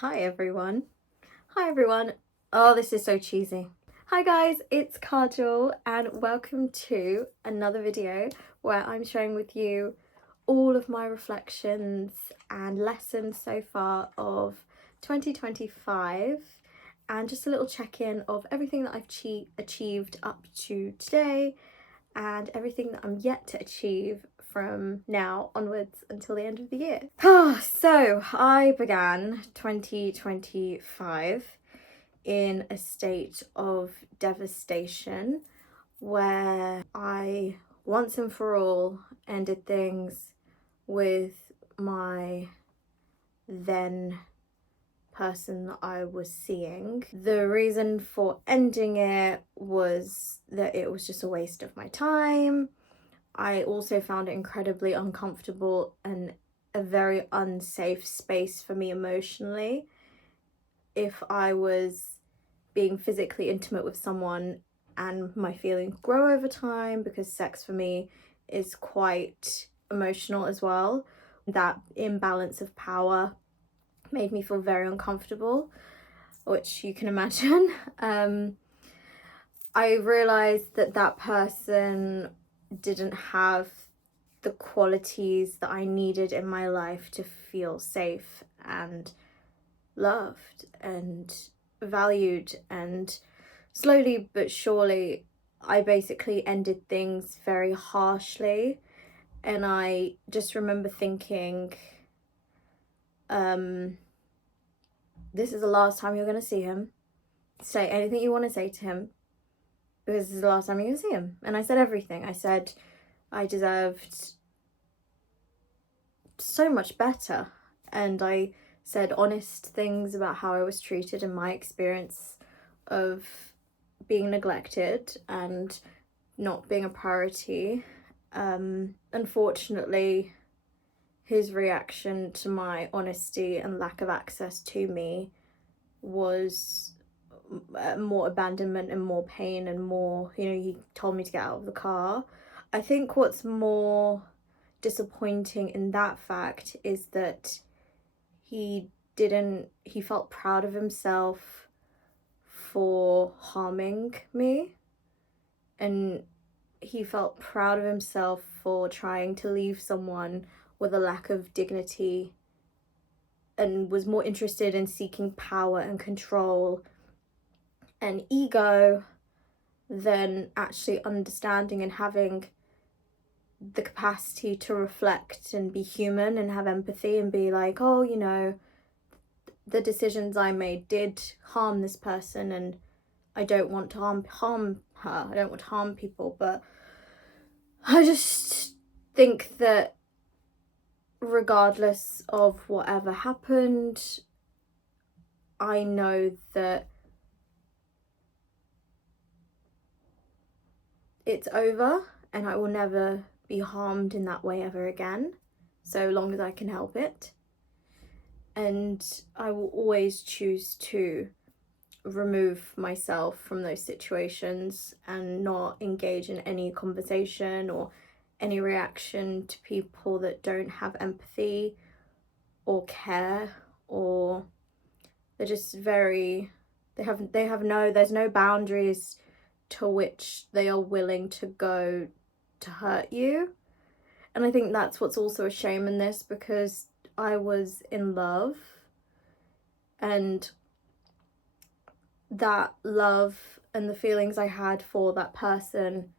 Hi everyone. Hi everyone. Oh, this is so cheesy. Hi guys, it's Kajal and welcome to another video where I'm sharing with you all of my reflections and lessons so far of 2025 and just a little check-in of everything that I've achieved up to today and everything that I'm yet to achieve from now onwards until the end of the year. So I began 2025 in a state of devastation where I once and for all ended things with my then person that I was seeing. The reason for ending it was that it was just a waste of my time. I also found it incredibly uncomfortable and a very unsafe space for me emotionally. If I was being physically intimate with someone and my feelings grow over time, because sex for me is quite emotional as well, that imbalance of power made me feel very uncomfortable, which you can imagine. I realized that that person didn't have the qualities that I needed in my life to feel safe and loved and valued, and slowly but surely I basically ended things very harshly. And I just remember thinking, this is the last time you're going to see him. Say anything you want to say to him, because this is the last time you're going to see him. And I said everything. I said I deserved so much better. And I said honest things about how I was treated and my experience of being neglected and not being a priority. Unfortunately, his reaction to my honesty and lack of access to me was more abandonment and more pain and more, he told me to get out of the car. I think what's more disappointing in that fact is that he felt proud of himself for harming me, and he felt proud of himself for trying to leave someone with a lack of dignity, and was more interested in seeking power and control and ego than actually understanding and having the capacity to reflect and be human and have empathy and be like, oh, the decisions I made did harm this person and I don't want to harm her. I don't want to harm people. But I just think that regardless of whatever happened, I know that it's over and I will never be harmed in that way ever again, so long as I can help it. And I will always choose to remove myself from those situations and not engage in any conversation or any reaction to people that don't have empathy or care, or they're just there's no boundaries to which they are willing to go to hurt you. And I think that's what's also a shame in this, because I was in love and that love and the feelings I had for that person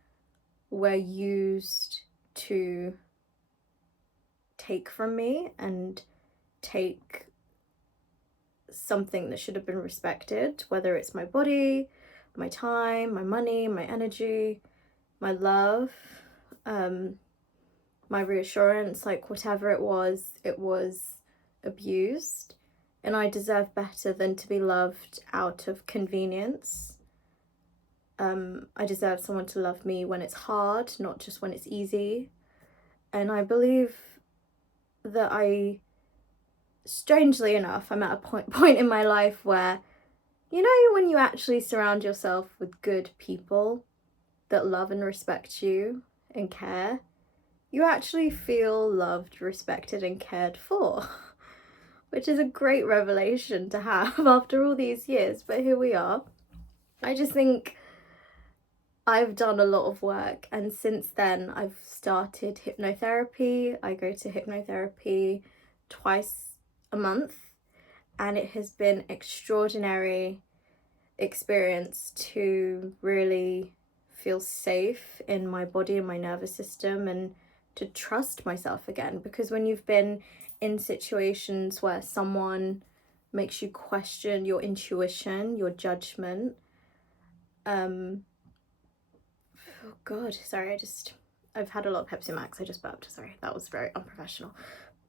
were used to take from me and take something that should have been respected, whether it's my body, my time, my money, my energy, my love, my reassurance, like whatever it was abused. And I deserve better than to be loved out of convenience. I deserve someone to love me when it's hard, not just when it's easy. And I believe that strangely enough, I'm at a point in my life where, when you actually surround yourself with good people that love and respect you and care, you actually feel loved, respected, and cared for. which is a great revelation to have after all these years, but here we are. I just think I've done a lot of work, and since then I've started hypnotherapy. I go to hypnotherapy twice a month, and it has been extraordinary experience to really feel safe in my body and my nervous system, and to trust myself again. Because when you've been in situations where someone makes you question your intuition, your judgment, oh god, sorry, I've had a lot of Pepsi Max, I just burped, sorry, that was very unprofessional.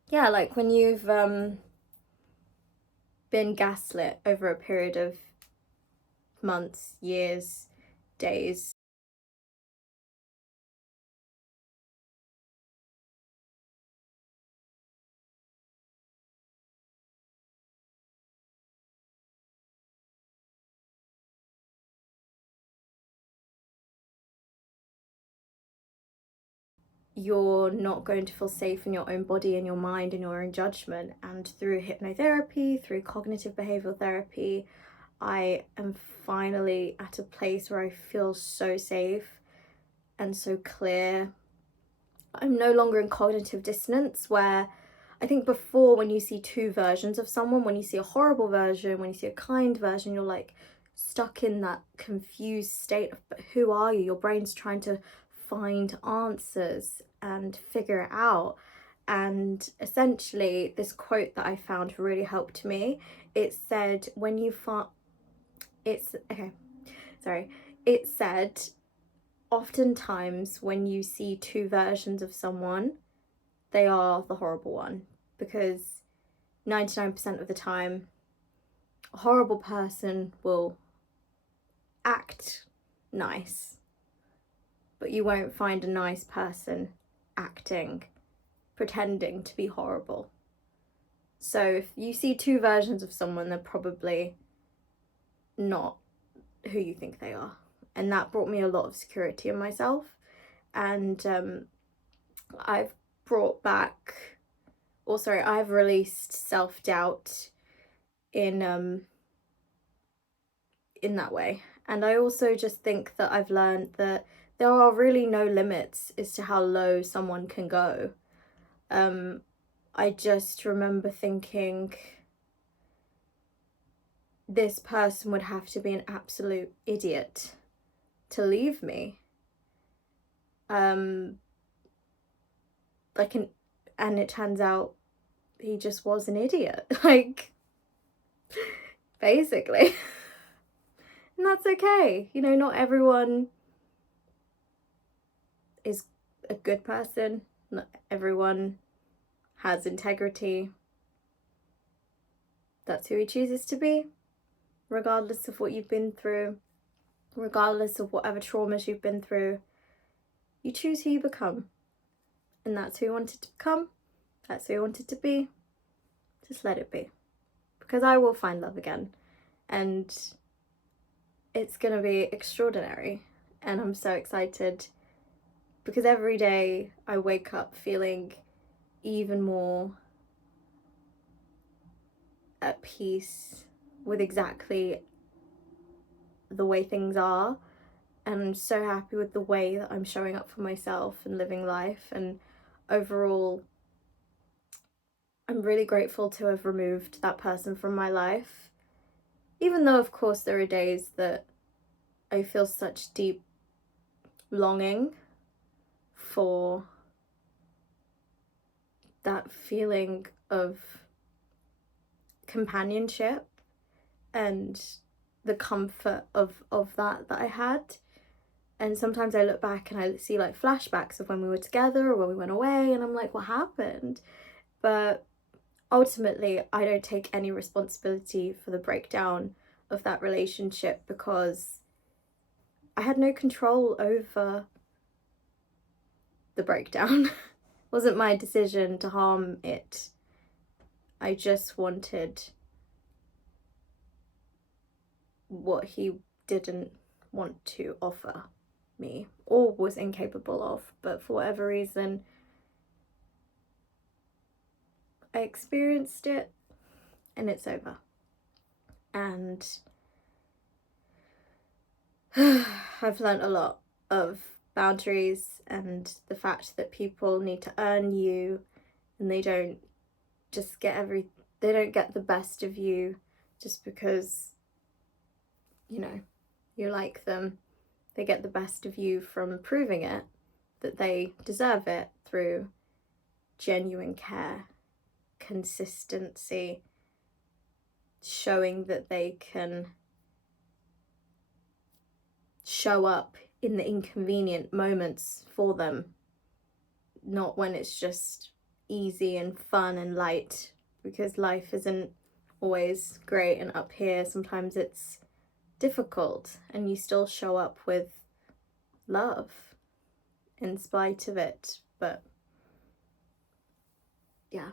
Yeah, like when you've been gaslit over a period of months, years, days, you're not going to feel safe in your own body and your mind and your own judgment. And through hypnotherapy, through cognitive behavioral therapy, I am finally at a place where I feel so safe and so clear. I'm no longer in cognitive dissonance, where I think before, when you see two versions of someone, when you see a horrible version, when you see a kind version, you're like stuck in that confused state of, but who are you? Your brain's trying to find answers and figure it out. And essentially, this quote that I found really helped me. It said, when you it said, oftentimes when you see two versions of someone, they are the horrible one, because 99% of the time, a horrible person will act nice, but you won't find a nice person pretending to be horrible. So if you see two versions of someone, they're probably not who you think they are. And that brought me a lot of security in myself. And I've released self-doubt in that way. And I also just think that I've learned that there are really no limits as to how low someone can go. I just remember thinking, this person would have to be an absolute idiot to leave me. And it turns out he just was an idiot, like, basically. And that's okay. You know, not everyone is a good person. Not everyone has integrity. That's who he chooses to be, regardless of what you've been through, regardless of whatever traumas you've been through. You choose who you become. And that's who you wanted to become. That's who you wanted to be. Just let it be. Because I will find love again. And it's going to be extraordinary. And I'm so excited, because every day I wake up feeling even more at peace with exactly the way things are. And I'm so happy with the way that I'm showing up for myself and living life. And overall, I'm really grateful to have removed that person from my life. Even though, of course, there are days that I feel such deep longing for that feeling of companionship and the comfort of that I had. And sometimes I look back and I see like flashbacks of when we were together or when we went away, and I'm like, what happened? But ultimately, I don't take any responsibility for the breakdown of that relationship, because I had no control over the breakdown. It wasn't my decision to harm it. I just wanted what he didn't want to offer me, or was incapable of. But for whatever reason, I experienced it, and it's over. And I've learned a lot of boundaries and the fact that people need to earn you, and they don't get the best of you just because, you know, you like them. They get the best of you from proving it, that they deserve it, through genuine care, consistency, showing that they can show up in the inconvenient moments for them, not when it's just easy and fun and light, because life isn't always great and up here. Sometimes it's difficult, and you still show up with love in spite of it. But yeah,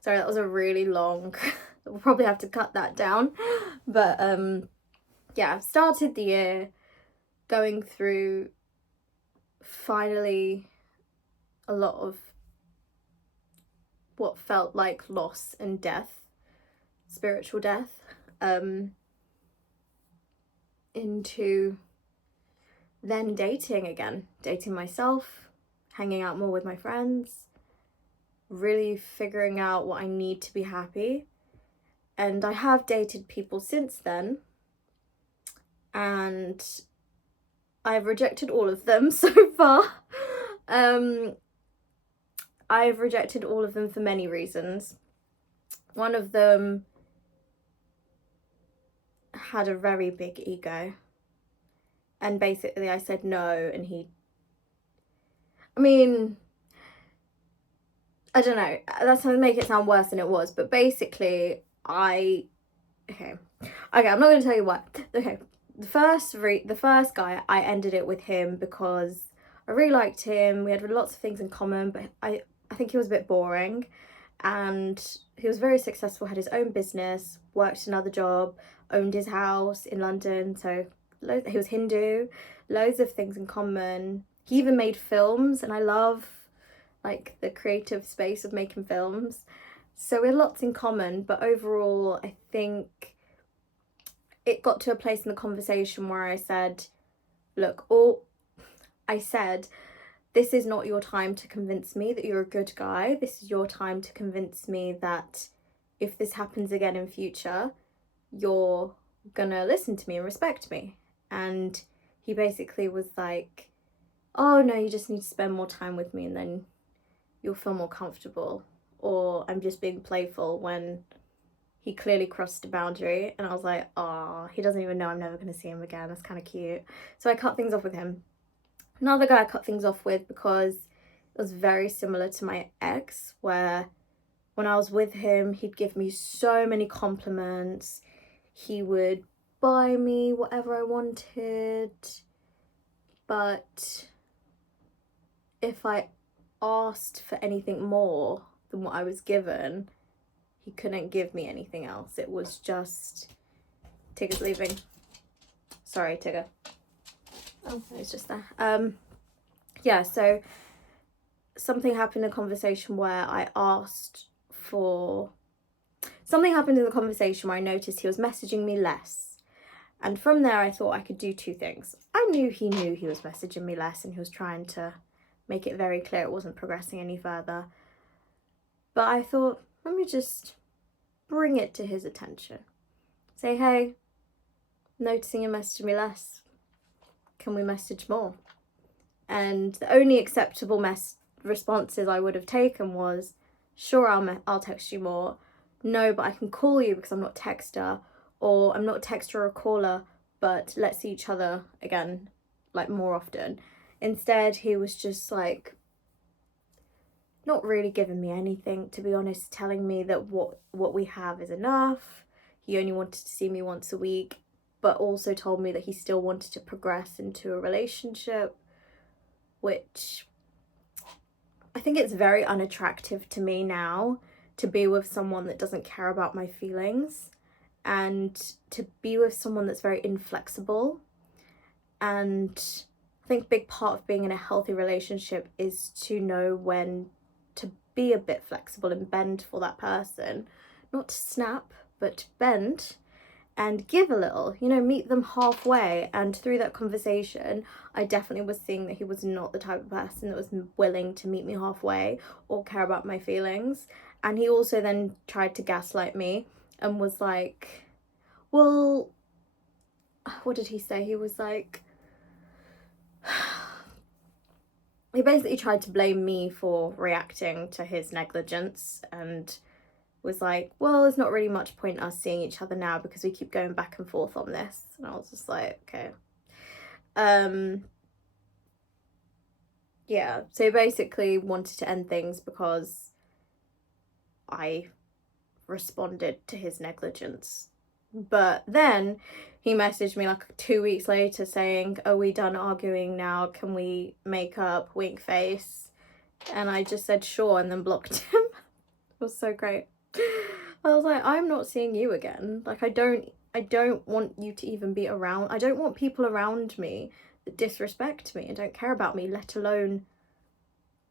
sorry, that was a really long we'll probably have to cut that down. But yeah, I've started the year going through finally a lot of what felt like loss and death, spiritual death, into then dating myself, hanging out more with my friends, really figuring out what I need to be happy. And I have dated people since then, and I've rejected all of them so far. I've rejected all of them for many reasons. One of them had a very big ego, and basically I said no, and I don't know, that's going to make it sound worse than it was, but basically okay, I'm not going to tell you what. Okay, the first guy, I ended it with him because I really liked him. We had lots of things in common, but I think he was a bit boring, and he was very successful, had his own business, worked another job, owned his house in London, so he was Hindu, loads of things in common. He even made films, and I love like the creative space of making films. So we had lots in common, but overall I think it got to a place in the conversation where I said, look, this is not your time to convince me that you're a good guy. This is your time to convince me that if this happens again in future, you're gonna listen to me and respect me. And he basically was like, oh no, you just need to spend more time with me and then you'll feel more comfortable. Or I'm just being playful, when he clearly crossed a boundary. And I was like, oh, he doesn't even know I'm never going to see him again. That's kind of cute. So I cut things off with him. Another guy I cut things off with because it was very similar to my ex, where when I was with him, he'd give me so many compliments. He would buy me whatever I wanted. But if I asked for anything more than what I was given, he couldn't give me anything else. It was just, Tigger's leaving. Sorry, Tigger. Oh, it's just there. Yeah, so something happened in a conversation where I noticed he was messaging me less. And from there, I thought I could do two things. I knew he was messaging me less, and he was trying to make it very clear it wasn't progressing any further. But I thought, let me just bring it to his attention. Say, hey, noticing you're messaging me less. Can we message more? And the only acceptable responses I would have taken was, sure, I'll text you more. No, but I can call you because I'm not a texter. Or I'm not a texter or a caller, but let's see each other again, like more often. Instead, he was just like, not really giving me anything, to be honest, telling me that what we have is enough. He only wanted to see me once a week, but also told me that he still wanted to progress into a relationship, which I think it's very unattractive to me now to be with someone that doesn't care about my feelings, and to be with someone that's very inflexible. And I think a big part of being in a healthy relationship is to know when to be a bit flexible and bend for that person, not to snap, but to bend and give a little, you know, meet them halfway. And through that conversation, I definitely was seeing that he was not the type of person that was willing to meet me halfway or care about my feelings. And he also then tried to gaslight me and was like, well, what did he say? He was like, he basically tried to blame me for reacting to his negligence and was like, well, there's not really much point us seeing each other now because we keep going back and forth on this. And I was just like, okay. Yeah, so basically wanted to end things because I responded to his negligence. But then he messaged me like 2 weeks later saying, are we done arguing now? Can we make up? Wink face. And I just said sure and then blocked him. It was so great. I was like, I'm not seeing you again. Like, I don't want you to even be around. I don't want people around me that disrespect me and don't care about me, let alone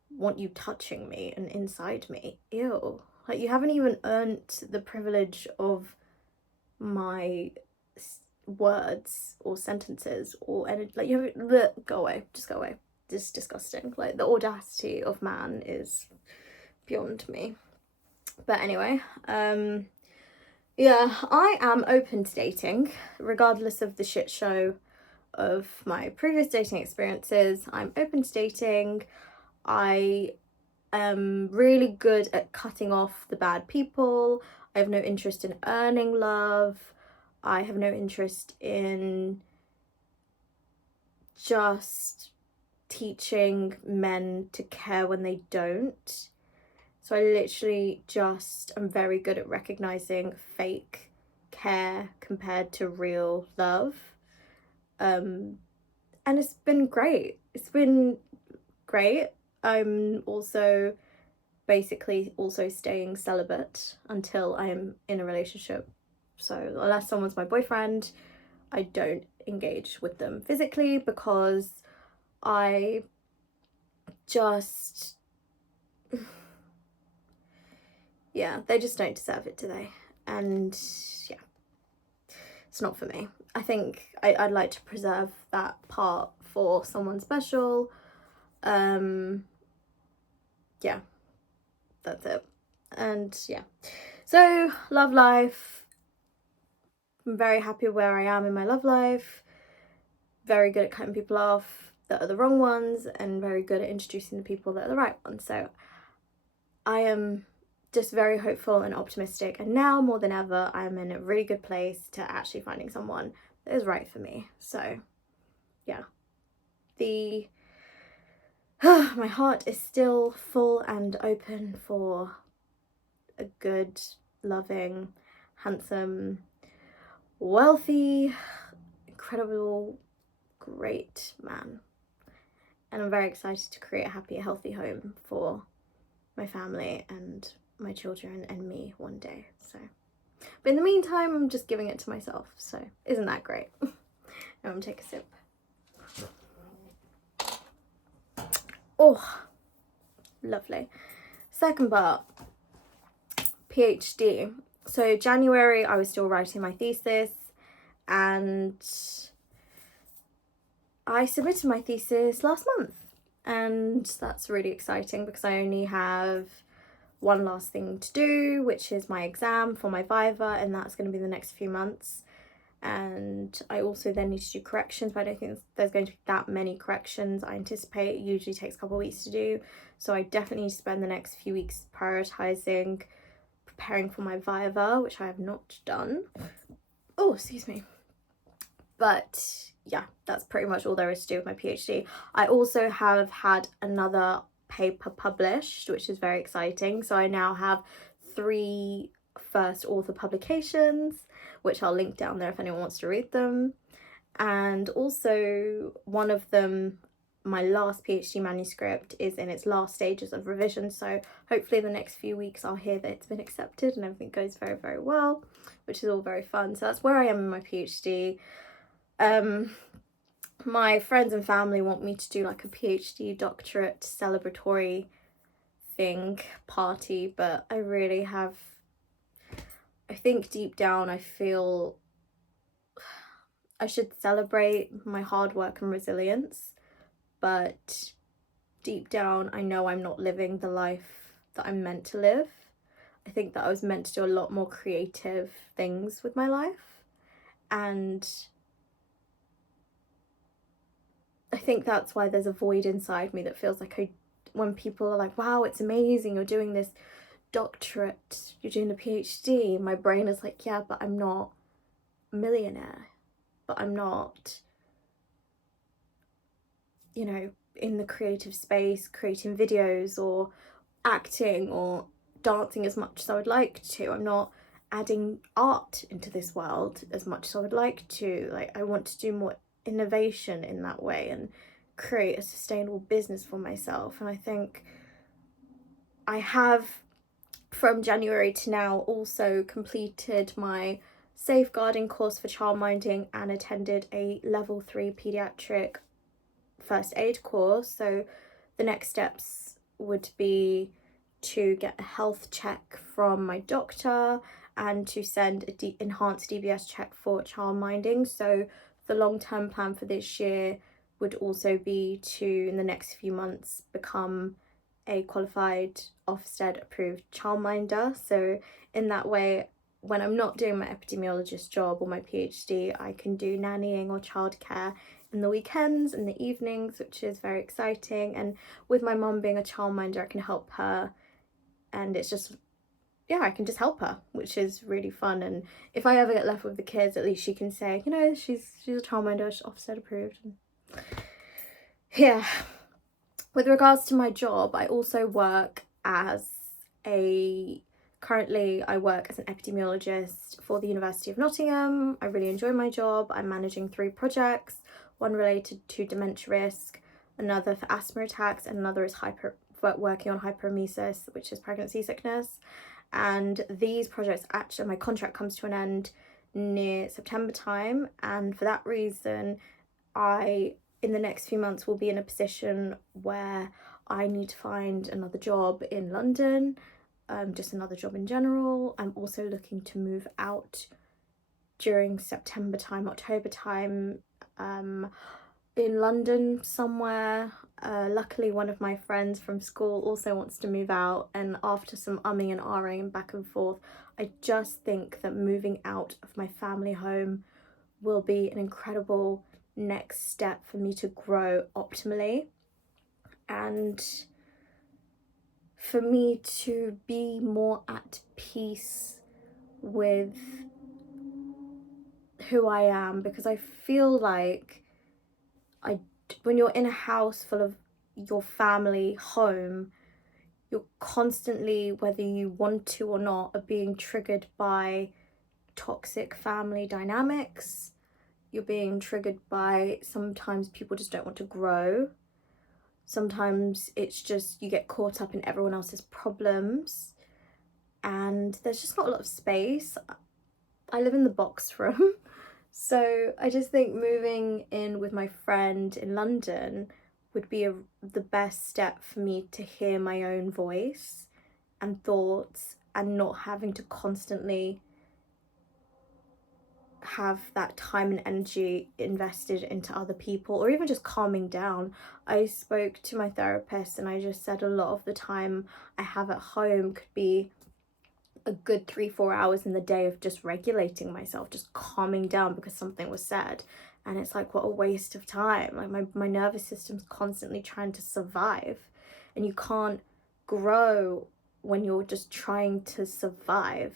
want you touching me and inside me. Ew. Like, you haven't even earned the privilege of my words or sentences or energy. Like, you haven't, go away, just go away. This is disgusting. Like, the audacity of man is beyond me. But anyway, yeah, I am open to dating, regardless of the shit show of my previous dating experiences. I'm open to dating. I am really good at cutting off the bad people. I have no interest in earning love. I have no interest in just teaching men to care when they don't. So I literally just am very good at recognizing fake care compared to real love. And it's been great. It's been great. I'm also basically also staying celibate until I am in a relationship. So unless someone's my boyfriend, I don't engage with them physically because I just... yeah, they just don't deserve it, do they? And yeah, it's not for me. I think I'd like to preserve that part for someone special. Yeah, that's it. And yeah, so love life. I'm very happy where I am in my love life. Very good at cutting people off that are the wrong ones and very good at introducing the people that are the right ones. So I am just very hopeful and optimistic, and now more than ever I'm in a really good place to actually finding someone that is right for me. So yeah, my heart is still full and open for a good, loving, handsome, wealthy, incredible, great man. And I'm very excited to create a happy, healthy home for my family and my children and me one day. So, but in the meantime, I'm just giving it to myself. So isn't that great? Now I'm gonna take a sip. Oh, lovely. Second part, PhD. So January, I was still writing my thesis, and I submitted my thesis last month, and that's really exciting because I only have one last thing to do, which is my exam for my Viva, and that's going to be the next few months. And I also then need to do corrections, but I don't think there's going to be that many corrections. I anticipate it usually takes a couple of weeks to do, so I definitely need to spend the next few weeks prioritizing preparing for my Viva, which I have not done. Oh, excuse me. But yeah, that's pretty much all there is to do with my PhD. I also have had another paper published, which is very exciting. So I now have 3 first author publications, which I'll link down there if anyone wants to read them. And also one of them, my last PhD manuscript, is in its last stages of revision. So hopefully the next few weeks I'll hear that it's been accepted and everything goes very, very well, which is all very fun. So that's where I am in my PhD. My friends and family want me to do like a PhD doctorate celebratory thing, party, but I really have think deep down I feel I should celebrate my hard work and resilience, but deep down I know I'm not living the life that I'm meant to live. I think that I was meant to do a lot more creative things with my life, and I think that's why there's a void inside me that feels like when people are like, wow, it's amazing, you're doing this doctorate, you're doing a PhD, my brain is like, yeah, but I'm not a millionaire, but I'm not, you know, in the creative space, creating videos or acting or dancing as much as I would like to. I'm not adding art into this world as much as I would like to. Like, I want to do more innovation in that way and create a sustainable business for myself. And I think I have, from January to now, also completed my safeguarding course for childminding and attended a level 3 pediatric first aid course. So the next steps would be to get a health check from my doctor and to send a enhanced DBS check for childminding. So the long-term plan for this year would also be to, in the next few months, become a qualified Ofsted approved childminder. So in that way, when I'm not doing my epidemiologist job or my PhD, I can do nannying or childcare in the weekends and the evenings, which is very exciting. And with my mum being a childminder, I can help her, and it's just, yeah, I can just help her, which is really fun. And if I ever get left with the kids, at least she can say, you know, she's a childminder, she's Ofsted approved. And yeah. With regards to my job, I also work currently I work as an epidemiologist for the University of Nottingham. I really enjoy my job. I'm managing 3 projects, one related to dementia risk, another for asthma attacks, and another is working on hyperemesis, which is pregnancy sickness. And these projects, actually, my contract comes to an end near September time, and for that reason, in the next few months, will be in a position where I need to find another job in London, just another job in general. I'm also looking to move out during September time, October time, in London somewhere. Luckily, one of my friends from school also wants to move out, and after some umming and ahhing and back and forth, I just think that moving out of my family home will be an incredible next step for me to grow optimally, and for me to be more at peace with who I am, because I feel like when you're in a house full of your family home, you're constantly, whether you want to or not, are being triggered by toxic family dynamics. You're being triggered by, sometimes people just don't want to grow. Sometimes it's just you get caught up in everyone else's problems, and there's just not a lot of space. I live in the box room, so I just think moving in with my friend in London would be the best step for me to hear my own voice and thoughts, and not having to constantly have that time and energy invested into other people, or even just calming down. I spoke to my therapist and I just said a lot of the time I have at home could be a good 3-4 hours in the day of just regulating myself, just calming down because something was said. And it's like, what a waste of time. Like, my nervous system's constantly trying to survive, and you can't grow when you're just trying to survive.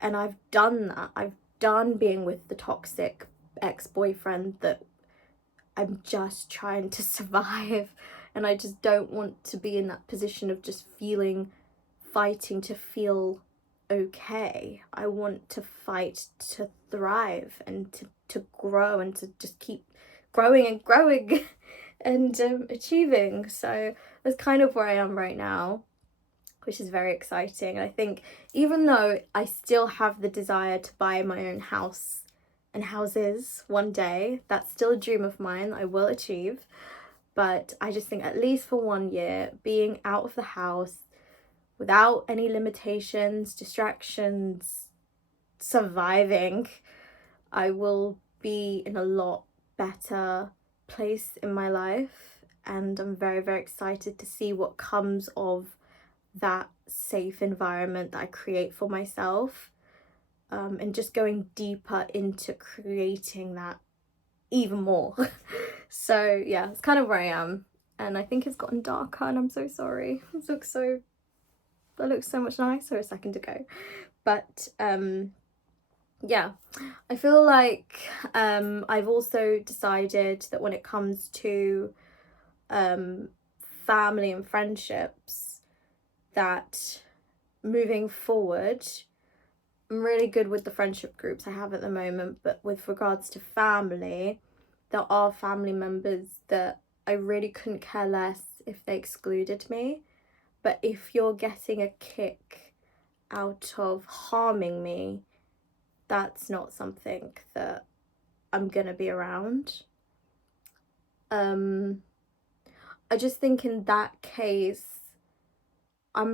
And I've done that. I've done being with the toxic ex-boyfriend that I'm just trying to survive, and I just don't want to be in that position of just fighting to feel okay. I want to fight to thrive and to grow, and to just keep growing and growing and achieving. So that's kind of where I am right now, which is very exciting. And I think even though I still have the desire to buy my own house and houses one day, that's still a dream of mine that I will achieve. But I just think, at least for 1 year, being out of the house without any limitations, distractions, surviving, I will be in a lot better place in my life, and I'm very, very excited to see what comes of that safe environment that I create for myself, and just going deeper into creating that even more. So yeah, it's kind of where I am, and I think it's gotten darker, and I'm so sorry. It looks so much nicer a second ago. But yeah, I feel like I've also decided that when it comes to family and friendships, that moving forward, I'm really good with the friendship groups I have at the moment, but with regards to family, there are family members that I really couldn't care less if they excluded me. But if you're getting a kick out of harming me, that's not something that I'm gonna be around. I just think in that case, I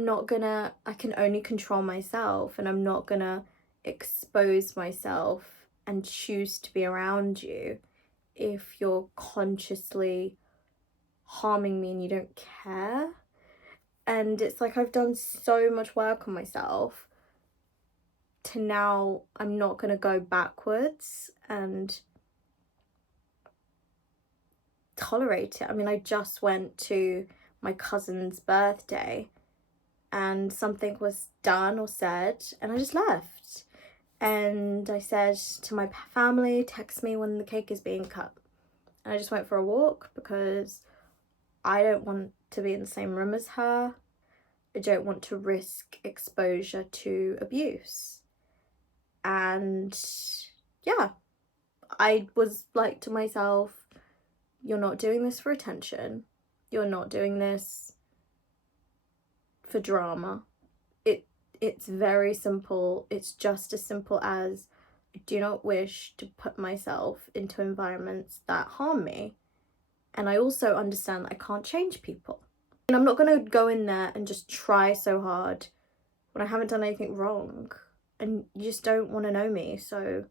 can only control myself, and I'm not gonna expose myself and choose to be around you if you're consciously harming me and you don't care. And it's like I've done so much work on myself to now I'm not gonna go backwards and tolerate it. I mean, I just went to my cousin's birthday and something was done or said and I just left. And I said to my family, text me when the cake is being cut. And I just went for a walk because I don't want to be in the same room as her. I don't want to risk exposure to abuse. And yeah, I was like to myself, you're not doing this for attention. You're not doing this for drama. It's very simple. It's just as simple as I do not wish to put myself into environments that harm me. And I also understand that I can't change people. And I'm not going to go in there and just try so hard when I haven't done anything wrong. And you just don't want to know me. So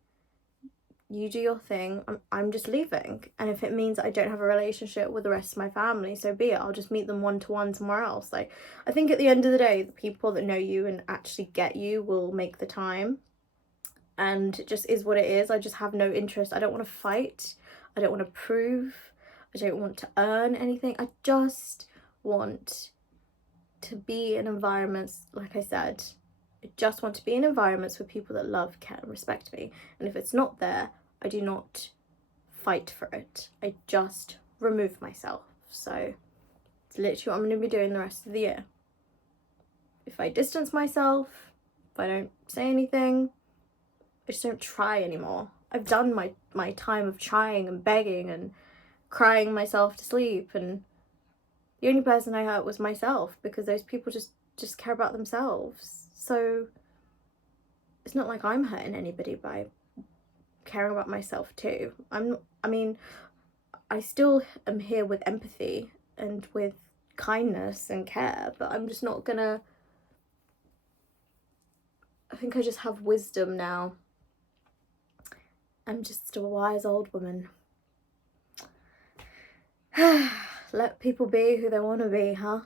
you do your thing. I'm just leaving. And if it means I don't have a relationship with the rest of my family, so be it. I'll just meet them one-to-one somewhere else. Like, I think at the end of the day, the people that know you and actually get you will make the time. And it just is what it is. I just have no interest. I don't want to fight. I don't want to prove. I don't want to earn anything. I just want to be in environments, like I said, I just want to be in environments with people that love, care, and respect me. And if it's not there, I do not fight for it. I just remove myself. So it's literally what I'm going to be doing the rest of the year. If I distance myself, if I don't say anything, I just don't try anymore. I've done my time of trying and begging and crying myself to sleep, and the only person I hurt was myself, because those people just care about themselves. So it's not like I'm hurting anybody by caring about myself too. I still am here with empathy and with kindness and care, but I'm just not gonna, I think I just have wisdom now. I'm just a wise old woman. Let people be who they want to be, huh?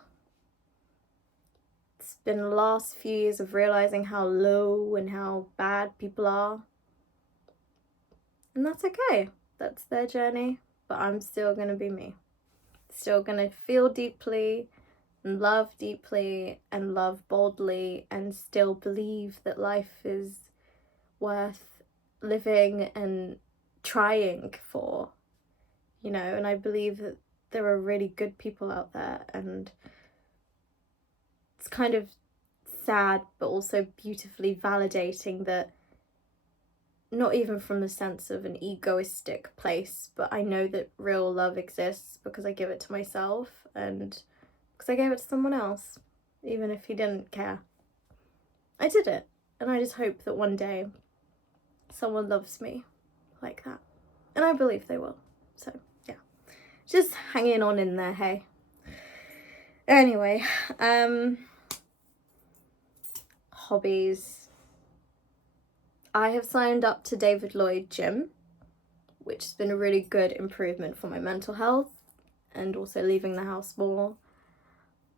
It's been the last few years of realising how low and how bad people are. And that's okay. That's their journey. But I'm still going to be me. Still going to feel deeply and love deeply and love boldly and still believe that life is worth living and trying for, you know. And I believe that there are really good people out there, and it's kind of sad but also beautifully validating that, not even from the sense of an egoistic place, but I know that real love exists because I give it to myself and because I gave it to someone else, even if he didn't care. I did it, and I just hope that one day someone loves me like that, and I believe they will. So yeah, just hanging on in there, hey. Anyway, hobbies. I have signed up to David Lloyd Gym, which has been a really good improvement for my mental health and also leaving the house more.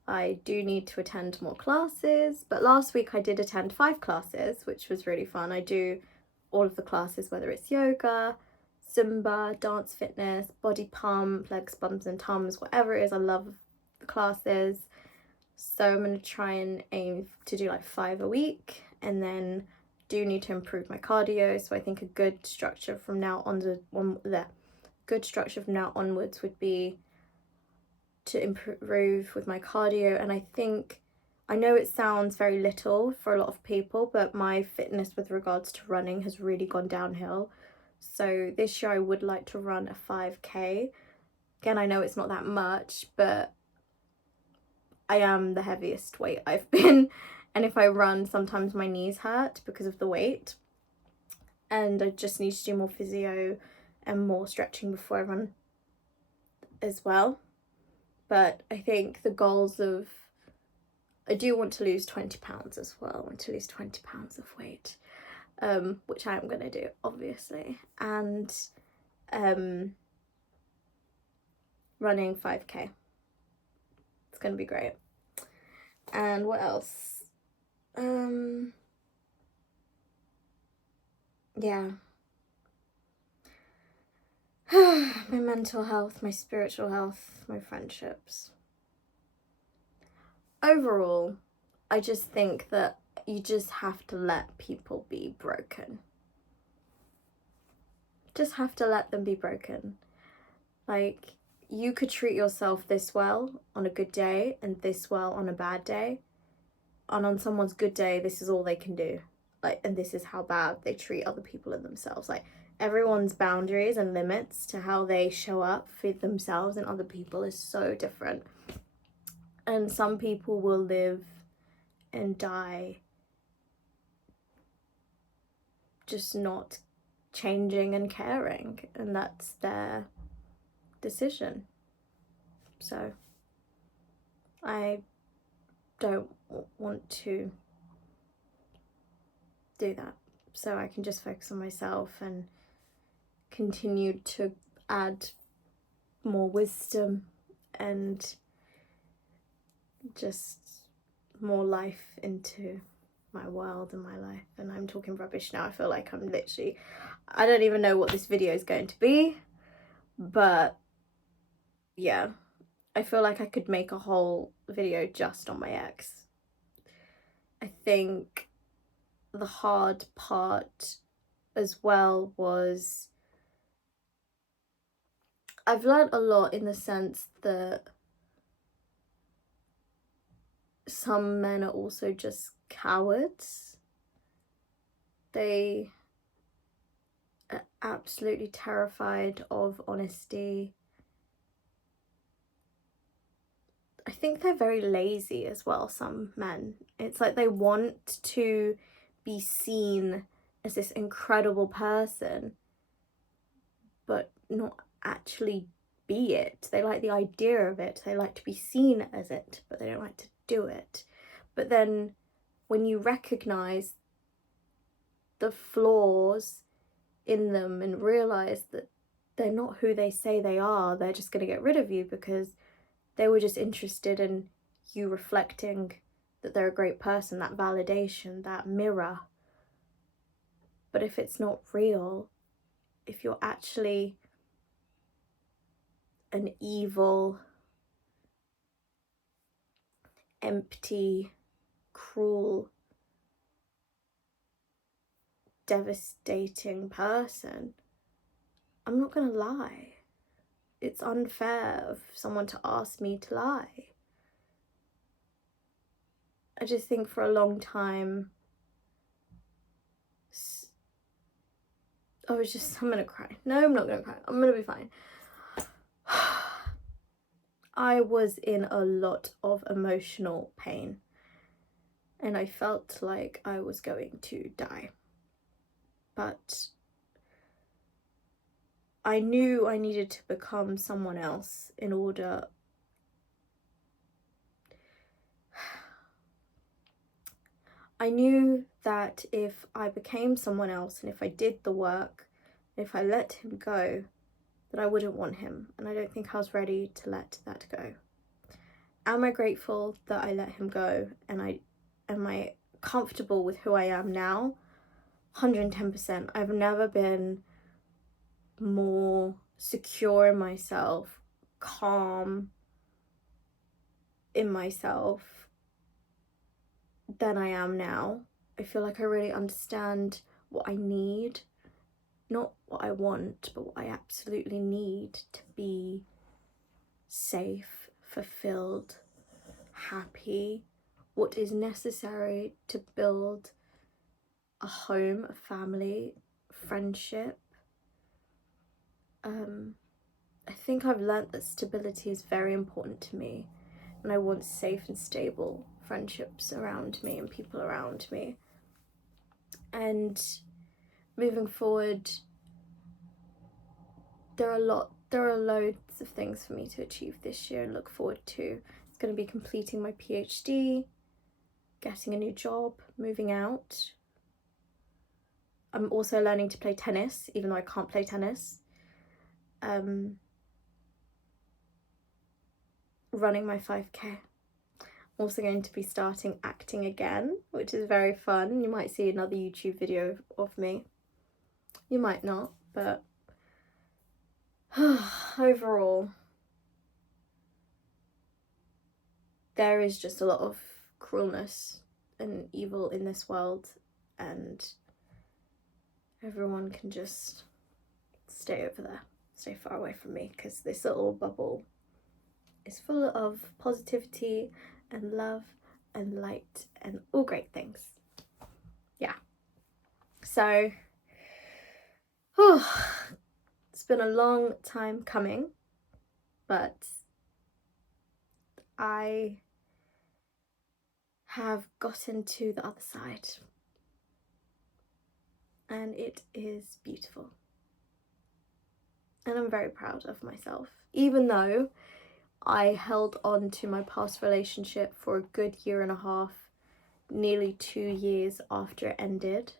I do need to attend more classes, but last week I did attend 5 classes, which was really fun. I do all of the classes, whether it's yoga, Zumba, dance fitness, body pump, legs, bums and tums, whatever it is. I love the classes. So I'm going to try and aim to do like 5 a week, and then do need to improve my cardio. So I think a good structure from now onwards would be to improve with my cardio. And I know it sounds very little for a lot of people, but my fitness with regards to running has really gone downhill. So this year I would like to run a 5k. Again, I know it's not that much, but I am the heaviest weight I've been, and if I run, sometimes my knees hurt because of the weight, and I just need to do more physio and more stretching before I run as well. But I think the goals of, I do want to lose 20 pounds as well. I want to lose 20 pounds of weight, which I am going to do, obviously, and running 5k. It's going to be great. And what else? Yeah. My mental health, my spiritual health, my friendships. Overall, I just think that you just have to let people be broken. Just have to let them be broken. Like, you could treat yourself this well on a good day and this well on a bad day. And on someone's good day, this is all they can do. Like, and this is how bad they treat other people and themselves. Like, everyone's boundaries and limits to how they show up for themselves and other people is so different. And some people will live and die just not changing and caring, and that's their decision. So I don't want to do that, so I can just focus on myself and continue to add more wisdom and just more life into my world and my life. And I'm talking rubbish now. I feel like I'm literally, I don't even know what this video is going to be, but yeah, I feel like I could make a whole video just on my ex. I think the hard part as well was, I've learned a lot in the sense that some men are also just cowards. They are absolutely terrified of honesty. I think they're very lazy as well, some men. It's like they want to be seen as this incredible person, but not actually be it. They like the idea of it. They like to be seen as it, but they don't like to do it. But then when you recognize the flaws in them and realize that they're not who they say they are, they're just going to get rid of you because they were just interested in you reflecting that they're a great person, that validation, that mirror. But if it's not real, if you're actually an evil, empty, cruel, devastating person, I'm not gonna lie. It's unfair of someone to ask me to lie. I just think for a long time, I'm gonna cry. No, I'm not gonna cry. I'm gonna be fine. I was in a lot of emotional pain and I felt like I was going to die. But I knew I needed to become someone else in order I knew that if I became someone else and if I did the work, if I let him go, that I wouldn't want him. And I don't think I was ready to let that go. Am I grateful that I let him go? And am I comfortable with who I am now? 110%. I've never been more secure in myself, calm in myself than I am now. I feel like I really understand what I need, not what I want, but what I absolutely need to be safe, fulfilled, happy, what is necessary to build a home, a family, friendship. I think I've learnt that stability is very important to me, and I want safe and stable friendships around me and people around me. And moving forward, there are loads of things for me to achieve this year and look forward to. It's going to be completing my PhD, getting a new job, moving out. I'm also learning to play tennis, even though I can't play tennis. Running my 5k. I'm also going to be starting acting again, which is very fun. You might see another YouTube video of me. You might not, but overall, there is just a lot of cruelness and evil in this world, and everyone can just stay over there, stay far away from me, because this little bubble is full of positivity and love and light and all great things. Yeah. So, it's been a long time coming, but I have gotten to the other side, and it is beautiful. And I'm very proud of myself, even though I held on to my past relationship for a good 1.5 years, nearly 2 years after it ended.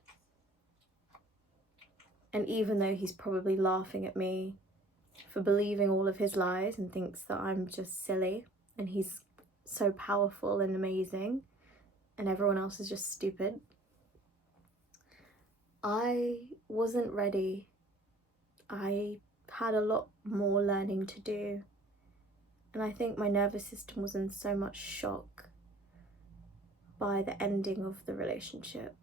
And even though he's probably laughing at me for believing all of his lies and thinks that I'm just silly and he's so powerful and amazing and everyone else is just stupid, I wasn't ready. I had a lot more learning to do. And I think my nervous system was in so much shock by the ending of the relationship.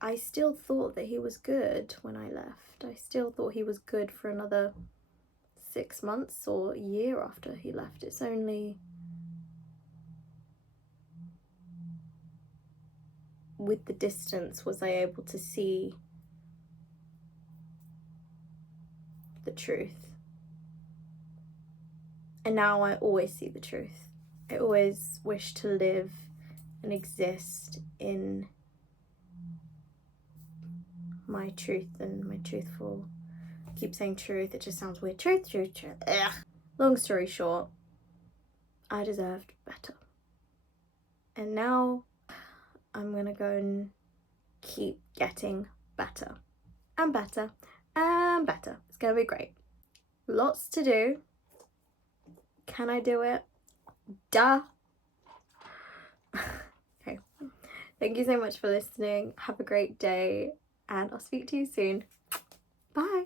I still thought that he was good when I left. I still thought he was good for another 6 months or a year after he left. It's only with the distance was I able to see the truth. And now I always see the truth. I always wish to live and exist in my truth and my truthful. I keep saying truth, it just sounds weird. Truth. Ugh. Long story short, I deserved better. And now I'm gonna go and keep getting better and better and better. It's gonna be great. Lots to do. Can I do it? Duh. Okay. Thank you so much for listening. Have a great day, and I'll speak to you soon. Bye.